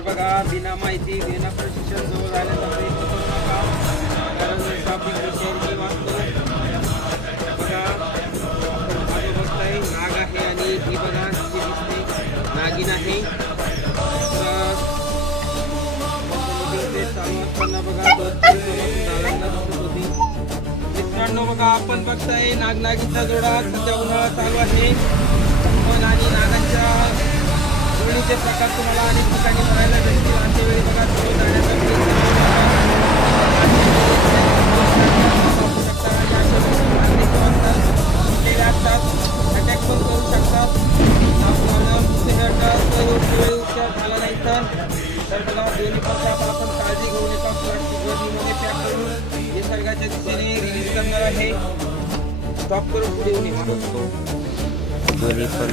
तर बघा बिना माहिती बिना प्रशिक्षण जवळ जाण्याचा प्रयत्न करू नका, कारण ट्रॉफिक विषयांची वाचतो. बघा आपण मागे बघताय नाग आहे आणि ही बघा इथे दिसते नागिन आहे. चालू असताना बघा झाडांना दिसत होती. मित्रांनो बघा आपण बघताय नागनागीचा जोडा सध्या उन्हाळा चालू आहे. पण आणि नागांच्या जोडीचे प्रकार तुम्हाला अनेक ठिकाणी बघायला भेटतील. अशा वेळी बघा जवळ जाण्याचा अटॅक पण करू शकतात. उपचार झाला नाही तर बघा दोन्ही पक्षात आपण काळजी घेऊन एका प्लास्टिक गर्दीमध्ये पॅक करून निसर्गाच्या दिशेने रिलीज करणार आहे. स्टॉप करून पुढे येऊ नये. दोन्ही पण